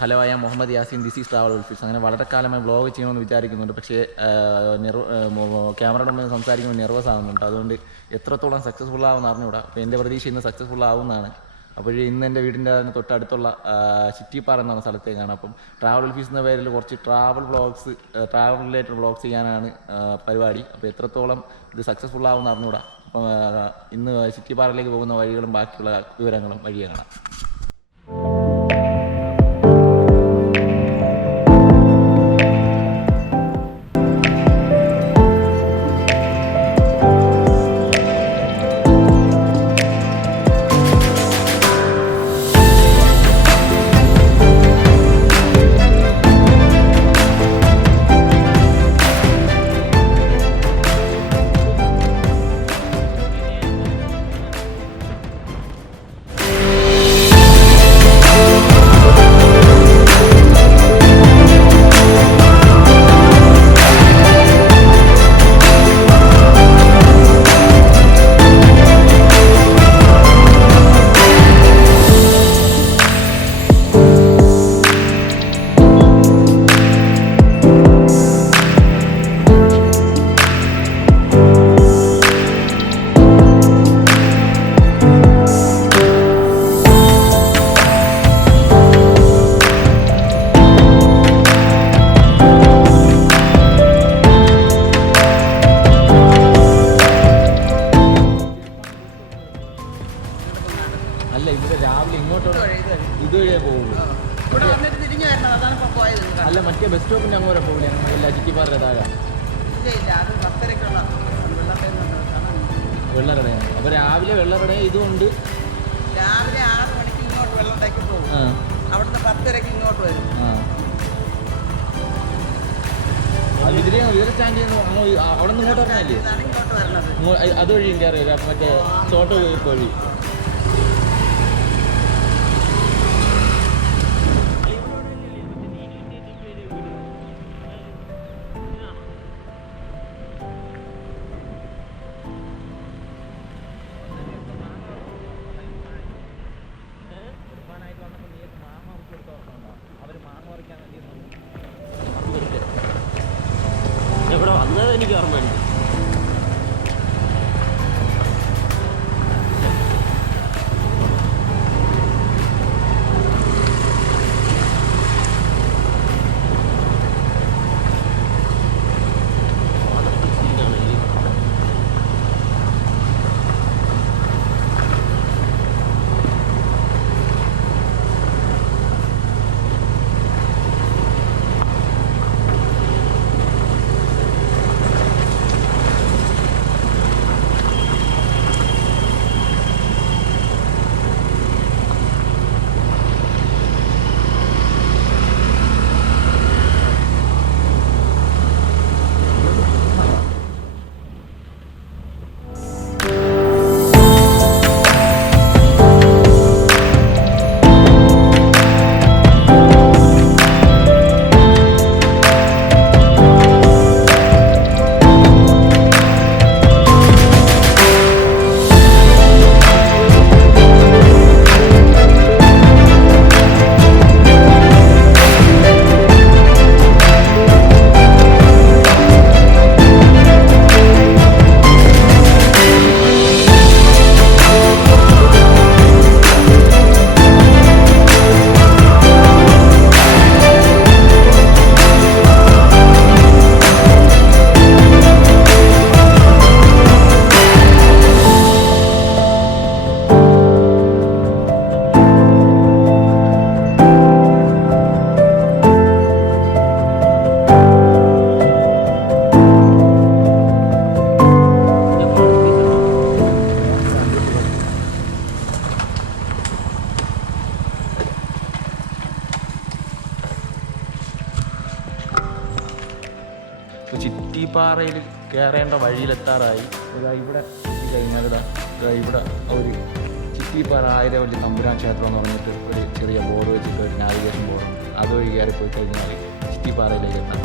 Hello, I am Muhammad Yasin. This is travel ഉൾഫിസ്. അങ്ങനെ വളരെ കാലമായി വ്ളോഗ് ചെയ്യണമെന്ന് വിചാരിക്കുന്നുണ്ട്. പക്ഷേ ക്യാമറയുടെ മുന്നിൽ സംസാരിക്കുമ്പോൾ നെർവസ് ആവുന്നുണ്ട്. അതുകൊണ്ട് എത്രത്തോളം സക്സസ്ഫുൾ ആവുമെന്ന് അറിഞ്ഞുകൂടാ. അപ്പോൾ എൻ്റെ പ്രതീക്ഷ ഇന്ന് സക്സസ്ഫുൾ ആവുന്നതാണ്. അപ്പോൾ ഇന്ന് എൻ്റെ വീടിൻ്റെ തൊട്ടടുത്തുള്ള ചിറ്റിപ്പാറ എന്ന സ്ഥലത്തേക്കാണ്. അപ്പം ട്രാവൽ ഉൾഫീസ് എന്ന പേരിൽ കുറച്ച് ട്രാവൽ റിലേറ്റഡ് വ്ളോഗ്സ് ചെയ്യാനാണ് പരിപാടി. അപ്പോൾ എത്രത്തോളം ഇത് സക്സസ്ഫുൾ ആവുമെന്ന് അറിഞ്ഞുകൂടാ. അപ്പം ഇന്ന് ചിറ്റിപ്പാറയിലേക്ക് പോകുന്ന വഴികളും ബാക്കിയുള്ള വിവരങ്ങളും വഴിയെ കാണാം. അല്ല, ഇവിടെ രാവിലെ ഇങ്ങോട്ട് ഇതുവഴിയേ പോകുള്ളൂ. അല്ല, മറ്റേ ബസ് സ്റ്റോപ്പിൻ്റെ അങ്ങോട്ട് പോകില്ല. ഞങ്ങളില്ല, ചിറ്റിപ്പാറ താഴെ വെള്ളറടയാണ്. അപ്പോൾ രാവിലെ വെള്ളറട ഇതുകൊണ്ട് രാവിലെ 6 മണിക്ക് ഇങ്ങോട്ട് വെള്ളറടയ്ക്ക് പോകും. അവിടുന്ന് 10:30 ഇങ്ങോട്ട് വരും. ഇതിലെ സ്റ്റാൻഡ് ചെയ്യുന്നു. അവിടെ നിന്ന് ഇങ്ങോട്ട് പറഞ്ഞല്ലേ ഇങ്ങോട്ട് വരണത്. അതുവഴി കയറി മറ്റേ തോട്ട് വഴി. ഇവിടെ വന്നത് എനിക്ക് ഓർമ്മയുണ്ട്. ചിറ്റിപ്പാറയിൽ കയറേണ്ട വഴിയിലെത്താറായി. ഇവിടെ കഴിഞ്ഞാൽ ഇവിടെ ഒരു ചിറ്റിപ്പാറ ആയിരവല്ലി തമ്പുരാൻ ക്ഷേത്രം എന്ന് പറഞ്ഞിട്ട് ഒരു ചെറിയ ബോർഡ് വെച്ചിട്ട് ഒരു നാവിഗേഷൻ ബോർഡുണ്ട്. അതുവഴി കയറി പോയി കഴിഞ്ഞാൽ ചിറ്റിപ്പാറയിലേക്ക് എത്താം.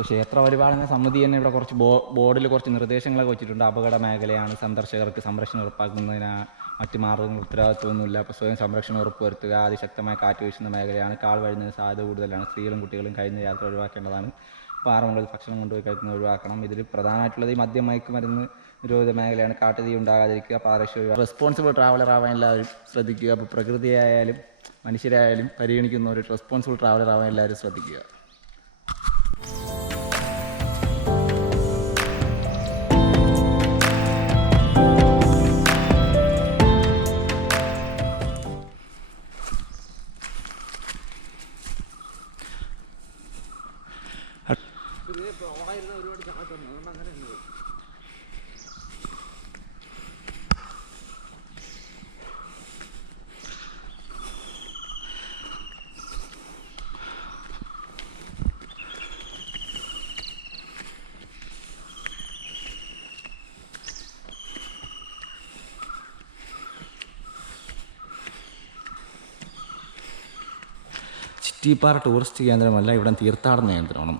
ഇപ്പോൾ ക്ഷേത്ര പരിപാലന സമിതി തന്നെ ഇവിടെ കുറച്ച് ബോർഡിൽ കുറച്ച് നിർദ്ദേശങ്ങളൊക്കെ വെച്ചിട്ടുണ്ട്. അപകട മേഖലയാണ്, സന്ദർശകർക്ക് സംരക്ഷണം ഉറപ്പാക്കുന്നതിന് മറ്റ് മാർഗ്ഗങ്ങൾ ഉത്തരവാദിത്വമൊന്നുമില്ല. അപ്പോൾ സ്വയം സംരക്ഷണം ഉറപ്പുവരുത്തുക. അതിശക്തമായ കാറ്റ് വീശുന്ന മേഖലയാണ്, കാൽ വഴുന്നതിന് സാധ്യത കൂടുതലാണ്, സ്ത്രീകളും കുട്ടികളും കഴിഞ്ഞ യാത്ര ഒഴിവാക്കേണ്ടതാണ്. പാറമുകളിൽ ഭക്ഷണം കൊണ്ടുപോയി കഴിക്കുന്നത് ഒഴിവാക്കണം. ഇതിൽ പ്രധാനമായിട്ടുള്ളത് ഈ മദ്യം മയക്കുമരുന്ന് നിരോധിത മേഖലയാണ്. കാട്ടുതീ ഉണ്ടാകാതിരിക്കുക, പാറശ റെസ്പോൺസിബിൾ ട്രാവലർ ആവാൻ എല്ലാവരും ശ്രദ്ധിക്കുക. അപ്പോൾ പ്രകൃതിയായാലും മനുഷ്യരായാലും പരിഗണിക്കുന്ന ഒരു റെസ്പോൺസിബിൾ ട്രാവലർ ആവാൻ എല്ലാവരും ശ്രദ്ധിക്കുക. ചിറ്റിപ്പാറ ടൂറിസ്റ്റ് കേന്ദ്രമല്ല, ഇവിടെ തീർത്ഥാടന കേന്ദ്രമാണ്.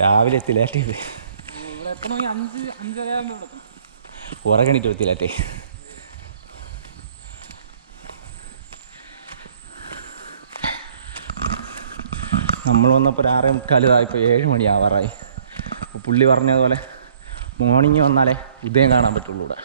രാവിലെ എത്തില്ലാറ്റേ ഉറങ്ങണിട്ട് എത്തില്ലാറ്റേ. നമ്മൾ വന്നപ്പോൾ ഒരു 6:45 ഇപ്പോൾ 7 മണിയാവാറായി. അപ്പോൾ പുള്ളി പറഞ്ഞതുപോലെ മോർണിംഗ് വന്നാലേ ഉദയം കാണാൻ പറ്റുള്ളൂ ഇവിടെ.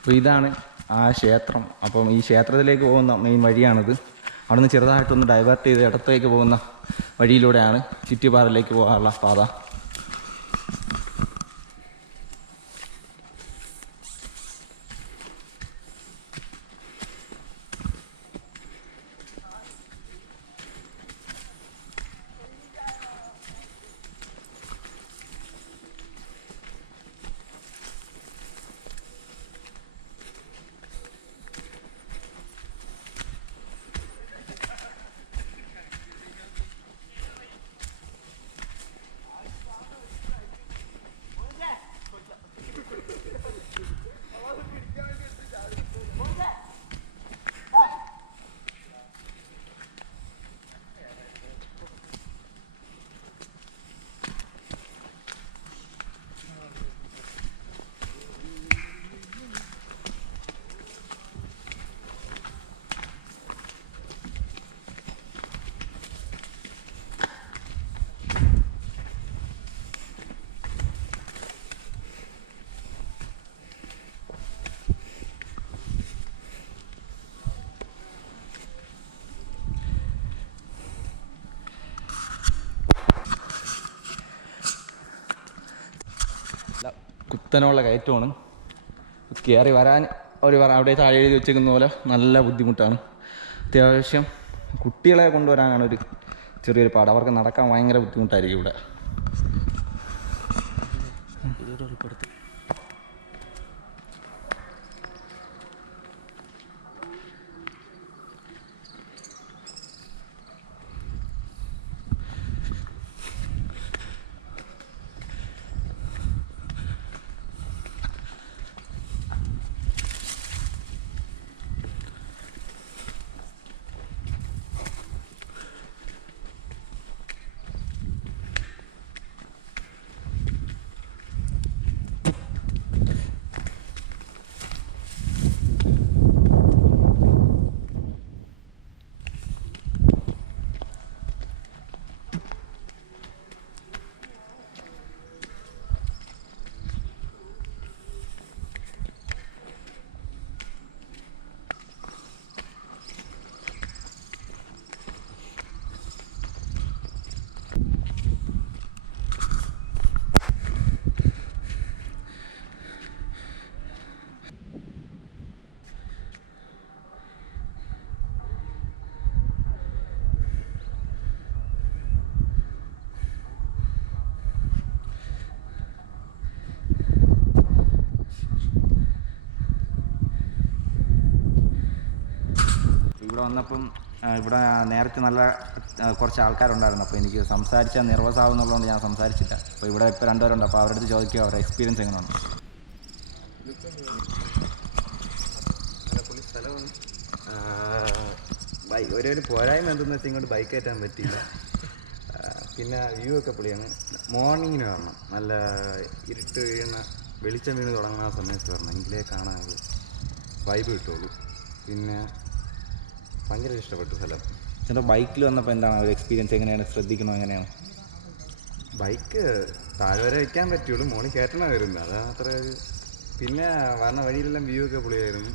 അപ്പോൾ ഇതാണ് ആ ക്ഷേത്രം. അപ്പം ഈ ക്ഷേത്രത്തിലേക്ക് പോകുന്ന മെയിൻ വഴിയാണിത്. അവിടെ നിന്ന് ചെറുതായിട്ടൊന്ന് ഡൈവേർട്ട് ചെയ്ത് ഇടത്തേക്ക് പോകുന്ന വഴിയിലൂടെയാണ് ചിറ്റിപ്പാറയിലേക്ക് പോകാനുള്ള പാത. കുത്തനുള്ള കയറ്റമാണ്. കയറി വരാൻ അവിടെ താഴെ എഴുതി വെച്ചേക്കുന്ന പോലെ നല്ല ബുദ്ധിമുട്ടാണ്. അത്യാവശ്യം കുട്ടികളെ കൊണ്ടുവരാനാണ് ഒരു ചെറിയൊരു പാട്. അവർക്ക് നടക്കാൻ ഭയങ്കര ബുദ്ധിമുട്ടായിരിക്കും ഇവിടെ. ഇവിടെ വന്നപ്പം ഇവിടെ നേരത്തെ നല്ല കുറച്ച് ആൾക്കാരുണ്ടായിരുന്നു. അപ്പോൾ എനിക്ക് സംസാരിച്ചാൽ നെർവസ് ആവുന്നുള്ളതുകൊണ്ട് ഞാൻ സംസാരിച്ചില്ല. അപ്പോൾ ഇവിടെ ഇപ്പോൾ രണ്ടുപേരുണ്ട്. അപ്പോൾ അവരുടെ അടുത്ത് ചോദിക്കുക അവരുടെ എക്സ്പീരിയൻസ് എങ്ങനെയാണ്. ഒരു പോരായ്മ എന്തെന്ന് വെച്ചാൽ ഇങ്ങോട്ട് ബൈക്ക് കയറ്റാൻ പറ്റിയില്ല. പിന്നെ വ്യൂ ഒക്കെ പൊളിയാണ്. മോർണിംഗിന് വരണം, നല്ല ഇരുട്ട് വീഴുന്ന വെളിച്ചം വീണ് തുടങ്ങുന്ന ആ സമയത്ത് വരണം, എങ്കിലേ കാണാൻ വൈബ് കിട്ടുള്ളൂ. പിന്നെ ഭയങ്കര ഇഷ്ടപ്പെട്ടു സ്ഥലം. ചേട്ടാ ബൈക്കിൽ വന്നപ്പോൾ എന്താണ് ഒരു എക്സ്പീരിയൻസ്, എങ്ങനെയാണ് ശ്രദ്ധിക്കണോ എങ്ങനെയാണ്? ബൈക്ക് താഴെ വരെ വയ്ക്കാൻ പറ്റുള്ളൂ, മോളിൽ കയറ്റണം വരുന്നത്, അത് അത്ര. പിന്നെ വരണ വഴിയിലെല്ലാം വ്യൂ ഒക്കെ പൊളിയായിരുന്നു.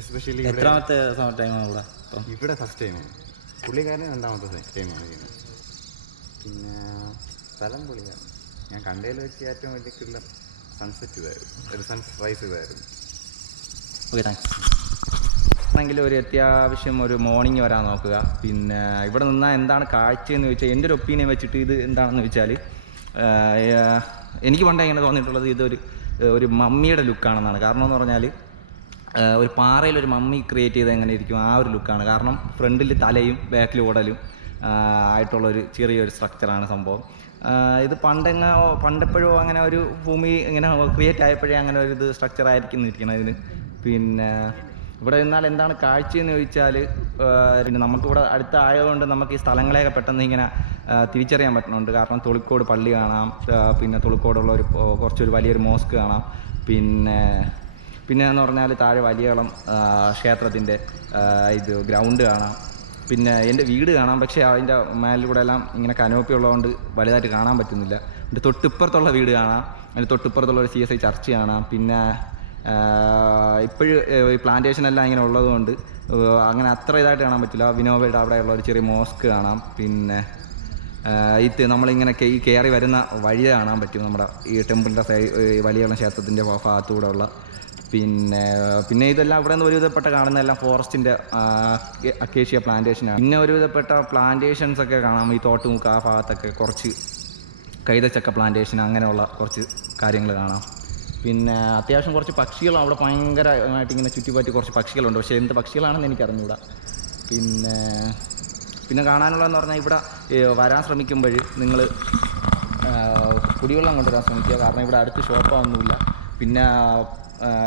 എസ്പെഷ്യലി എത്രാമത്തെ ടൈമാണ് ഇവിടെ? ഇവിടെ ഫസ്റ്റ് ടൈമാണ്, പുള്ളിക്കാരൻ രണ്ടാമത്തെ ടൈമാണ് ചെയ്യുന്നത്. പിന്നെ സ്ഥലം പൊളിയാണ്. ഞാൻ കണ്ടതിൽ വെച്ച് ഏറ്റവും വലിയ കിള്ളം സൺസെറ്റ് ഇതായിരുന്നു, ഒരു സൺറൈസ് ഇതായിരുന്നു. Okay, thanks. ആണെങ്കിൽ ഒരു അത്യാവശ്യം ഒരു മോർണിംഗ് വരാൻ നോക്കുക. പിന്നെ ഇവിടെ നിന്നാൽ എന്താണ് കാഴ്ചയെന്ന് ചോദിച്ചാൽ എൻ്റെ ഒരു ഒപ്പീനിയൻ വെച്ചിട്ട് ഇത് എന്താണെന്ന് വെച്ചാൽ എനിക്ക് പണ്ടേ ഇങ്ങനെ തോന്നിയിട്ടുള്ളത് ഒരു മമ്മിയുടെ ലുക്കാണെന്നാണ്. കാരണം എന്ന് പറഞ്ഞാൽ ഒരു പാറയിലൊരു മമ്മി ക്രിയേറ്റ് ചെയ്ത് എങ്ങനെ ഇരിക്കും ആ ഒരു ലുക്കാണ്. കാരണം ഫ്രണ്ടിൽ തലയും ബാക്കിൽ ഉടലും ആയിട്ടുള്ളൊരു ചെറിയൊരു സ്ട്രക്ചറാണ് സംഭവം. ഇത് പണ്ടെപ്പോഴോ അങ്ങനെ ഒരു ഭൂമി ഇങ്ങനെ ക്രിയേറ്റ് ആയപ്പോഴേ അങ്ങനെ ഒരു ഇത് സ്ട്രക്ചർ ആയിരിക്കും ഇരിക്കണം ഇതിന്. പിന്നെ ഇവിടെ നിന്നാൽ എന്താണ് കാഴ്ചയെന്ന് ചോദിച്ചാൽ പിന്നെ നമുക്കിവിടെ അടുത്ത ആയതുകൊണ്ട് നമുക്ക് ഈ സ്ഥലങ്ങളെയൊക്കെ പെട്ടെന്ന് ഇങ്ങനെ തിരിച്ചറിയാൻ പറ്റുന്നുണ്ട്. കാരണം തൊളിക്കോട് പള്ളി കാണാം, പിന്നെ തൊളിക്കോടുള്ള കുറച്ചൊരു വലിയൊരു മോസ്ക് കാണാം. പിന്നെ എന്ന് പറഞ്ഞാൽ താഴെ വലിയകളം ക്ഷേത്രത്തിൻ്റെ ഇത് ഗ്രൗണ്ട് കാണാം. പിന്നെ എൻ്റെ വീട് കാണാം, പക്ഷേ അതിൻ്റെ മേലിലൂടെ എല്ലാം ഇങ്ങനെ കനോപ്പി ഉള്ളതുകൊണ്ട് വലുതായിട്ട് കാണാൻ പറ്റുന്നില്ല. എൻ്റെ തൊട്ടിപ്പുറത്തുള്ള വീട് കാണാം, അതിൻ്റെ തൊട്ടിപ്പുറത്തുള്ള ഒരു CSI ചർച്ച് കാണാം. പിന്നെ ഇപ്പോഴും ഈ പ്ലാന്റേഷനെല്ലാം ഇങ്ങനെ ഉള്ളതുകൊണ്ട് അങ്ങനെ അത്ര ഇതായിട്ട് കാണാൻ പറ്റില്ല. വിനോബയുടെ അവിടെയുള്ള ഒരു ചെറിയ മോസ്ക് കാണാം. പിന്നെ നമ്മളിങ്ങനെ ഈ കയറി വരുന്ന വഴി കാണാൻ പറ്റും, നമ്മുടെ ഈ ടെമ്പിളിൻ്റെ വലിയ ക്ഷേത്രത്തിൻ്റെ ഭാഗത്തൂടെ ഉള്ള. പിന്നെ ഇതെല്ലാം ഇവിടെ നിന്ന് ഒരുവിധപ്പെട്ട കാണുന്നതെല്ലാം ഫോറസ്റ്റിൻ്റെ അക്കേഷ്യ പ്ലാന്റേഷനാണ്. പിന്നെ ഒരുവിധപ്പെട്ട പ്ലാന്റേഷൻസൊക്കെ കാണാം. ഈ തോട്ടുമുക്ക് ആ ഭാഗത്തൊക്കെ കുറച്ച് കൈതച്ചക്ക പ്ലാന്റേഷൻ അങ്ങനെയുള്ള കുറച്ച് കാര്യങ്ങൾ കാണാം. പിന്നെ അത്യാവശ്യം കുറച്ച് പക്ഷികൾ അവിടെ ഭയങ്കരമായിട്ട് ഇങ്ങനെ ചുറ്റിപ്പറ്റി കുറച്ച് പക്ഷികളുണ്ട്, പക്ഷേ എന്ത് പക്ഷികളാണെന്ന് എനിക്കറിഞ്ഞൂടാ. പിന്നെ കാണാനുള്ളതെന്ന് പറഞ്ഞാൽ ഇവിടെ വരാൻ ശ്രമിക്കുമ്പോൾ നിങ്ങൾ കുടിവെള്ളം കൊണ്ടുവരാൻ ശ്രമിക്കുക. കാരണം ഇവിടെ അടുത്ത് ഷോപ്പൊന്നുമില്ല. പിന്നെ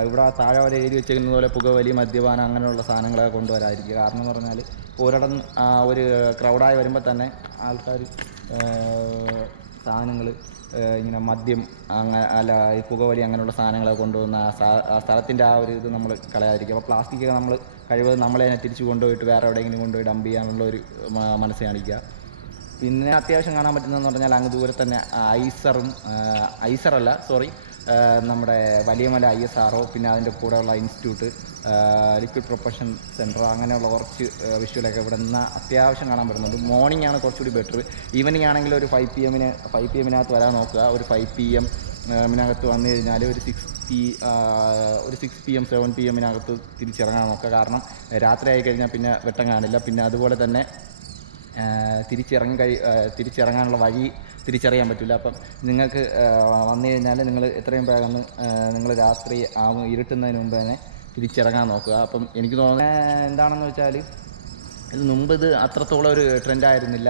ഇവിടെ താഴെ വരെ എഴുതി വെച്ചിരിക്കുന്നത് പോലെ പുകവലി, മദ്യപാനം അങ്ങനെയുള്ള സാധനങ്ങളൊക്കെ കൊണ്ടുവരാതിരിക്കുക. കാരണം എന്ന് പറഞ്ഞാൽ ഒരിടം ഒരു ക്രൗഡായി വരുമ്പോൾ തന്നെ ആൾക്കാർ സാധനങ്ങൾ ഇങ്ങനെ മദ്യം അല്ല ഈ പുകവലി അങ്ങനെയുള്ള സാധനങ്ങളൊക്കെ കൊണ്ടുവന്ന ആ സ്ഥലത്തിൻ്റെ ആ ഒരു ഇത് നമ്മൾ കളയാതിരിക്കുക. അപ്പോൾ പ്ലാസ്റ്റിക്കൊക്കെ നമ്മൾ കഴിവതും നമ്മളെ തന്നെ തിരിച്ച് കൊണ്ടുപോയിട്ട് വേറെ എവിടെയെങ്കിലും കൊണ്ടുപോയി ഡംപ് ചെയ്യാനുള്ള ഒരു മനസ്സ് കാണിക്കുക. പിന്നെ അത്യാവശ്യം കാണാൻ പറ്റുന്നതെന്ന് പറഞ്ഞാൽ അങ്ങ് ദൂരെ തന്നെ നമ്മുടെ വലിയമല ISRO, പിന്നെ അതിൻ്റെ കൂടെയുള്ള ഇൻസ്റ്റിറ്റ്യൂട്ട്, ലിക്വിഡ് പ്രൊപ്പൽഷൻ സെൻറ്റർ, അങ്ങനെയുള്ള കുറച്ച് വിഷ്വലൊക്കെ ഇവിടെ നിന്ന് അത്യാവശ്യം കാണാൻ പറ്റുന്നുണ്ട്. മോർണിംഗ് ആണ് കുറച്ചുകൂടി ബെറ്റർ. ഈവനിങ് ആണെങ്കിൽ ഒരു 5 PM വരാൻ നോക്കുക. ഒരു 5 PM വന്നു കഴിഞ്ഞാൽ ഒരു 6 PM 7 PM തിരിച്ചിറങ്ങാൻ നോക്കുക. കാരണം രാത്രി ആയി കഴിഞ്ഞാൽ പിന്നെ വെട്ടം കാണില്ല. പിന്നെ അതുപോലെ തന്നെ തിരിച്ചിറങ്ങാനുള്ള വഴി തിരിച്ചറിയാൻ പറ്റില്ല. അപ്പം നിങ്ങൾക്ക് വന്നു കഴിഞ്ഞാൽ നിങ്ങൾ എത്രയും വേഗം നിങ്ങൾ രാത്രി ഇരുട്ടുന്നതിന് മുമ്പ് തന്നെ തിരിച്ചിറങ്ങാൻ നോക്കുക. അപ്പം എനിക്ക് തോന്നുന്നത് എന്താണെന്ന് വെച്ചാൽ ഇത് അത്രത്തോളം ഒരു ട്രെൻഡായിരുന്നില്ല.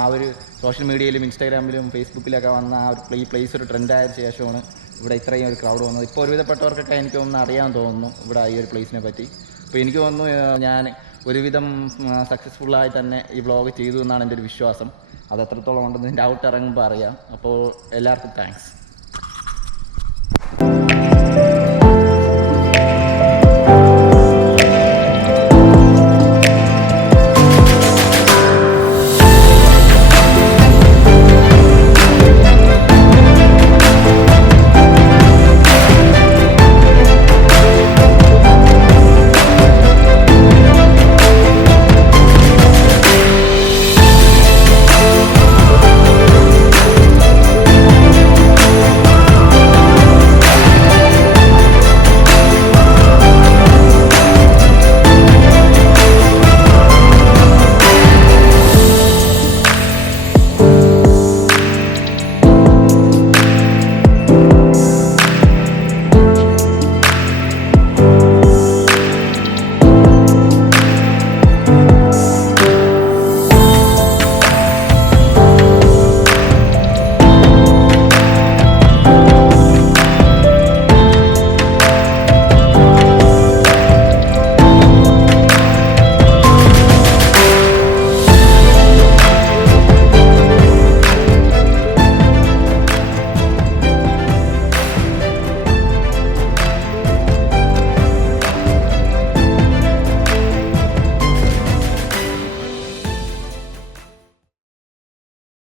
ആ ഒരു സോഷ്യൽ മീഡിയയിലും ഇൻസ്റ്റാഗ്രാമിലും ഫേസ്ബുക്കിലൊക്കെ വന്ന ഈ പ്ലേസ് ഒരു ട്രെൻഡായ ശേഷമാണ് ഇവിടെ ഇത്രയും ഒരു ക്രൗഡ് വന്നത്. ഇപ്പോൾ ഒരുവിധപ്പെട്ടവർക്കൊക്കെ എനിക്ക് തോന്നുന്നു അറിയാൻ തോന്നുന്നു ഇവിടെ ഈ ഒരു പ്ലേസിനെ പറ്റി. അപ്പോൾ എനിക്ക് തോന്നുന്നു ഞാൻ ഒരുവിധം സക്സസ്ഫുള്ളായി തന്നെ ഈ വ്ളോഗ് ചെയ്തു എന്നാണ് എൻ്റെ ഒരു വിശ്വാസം. അത് എത്രത്തോളം ഉണ്ടെന്ന് ഡൗട്ട് ഇറങ്ങുമ്പോൾ അറിയാം. അപ്പോൾ എല്ലാവർക്കും താങ്ക്സ്.